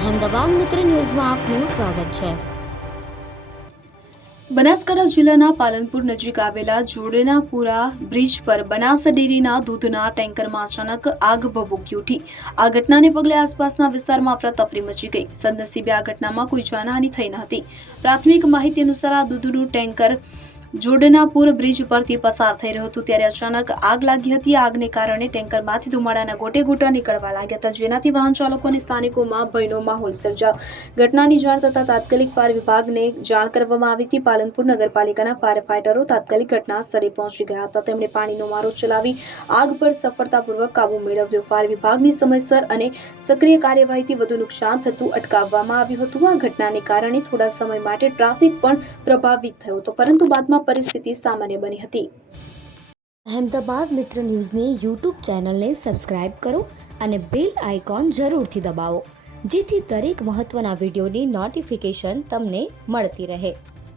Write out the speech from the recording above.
અહેમદાબાદ મિત્ર ન્યૂઝમાં આપનું સ્વાગત છે। બનાસકાંઠા જિલ્લાના પાલનપુર નજીક આવેલા જોડેનાપુરા બ્રિજ પર બનાસ ડેરીના દૂધના ટેન્કરમાં અચાનક આગ ભભૂકી ઉઠી। આ ઘટનાને પગલે આસપાસના વિસ્તારમાં અફરાતફરી મચી ગઈ। સદનસીબે આ ઘટનામાં કોઈ જાનહાનિ થઈ ન હતી। પ્રાથમિક માહિતી અનુસાર આ દૂધનું ટેન્કર જોડેનાપુર બ્રિજ પરથી પસાર થઈ રહ્યું હતું ત્યારે અચાનક આગ લાગી હતી। આગને કારણે ટેન્કરમાંથી ધુમાડાના ગોટે ગોટા નીકળવા લાગ્યા હતા, જેનાથી વાહન ચાલકો અને સ્થાનિકોમાં ભયનો માહોલ સર્જાયો। ઘટનાની જાણ થતાં તાત્કાલિક ફાયર વિભાગને જાણ કરવામાં આવી હતી। પાલનપુર નગરપાલિકાના ફાયર ફાઇટરો તાત્કાલિક ઘટના સ્થળે પહોંચી ગયા હતા। તેમણે પાણીનો મારો ચલાવી આગ પર સફળતાપૂર્વક કાબુ મેળવ્યો। ફાયર વિભાગની સમયસર અને સક્રિય કાર્યવાહીથી વધુ નુકસાન થતું અટકાવવામાં આવ્યું હતું। આ ઘટનાને કારણે થોડા સમય માટે ટ્રાફિક પણ પ્રભાવિત થયો હતો, પરંતુ બાદમાં પરિસ્થિતિ સામાન્ય બની હતી। અહેમદાબાદ મિત્ર ન્યૂઝની યુટ્યુબ ચેનલને સબસ્ક્રાઇબ કરો અને બેલ આઇકોન જરૂરથી દબાવો, જેથી દરેક મહત્વના વિડીયોની નોટિફિકેશન તમને મળતી રહે।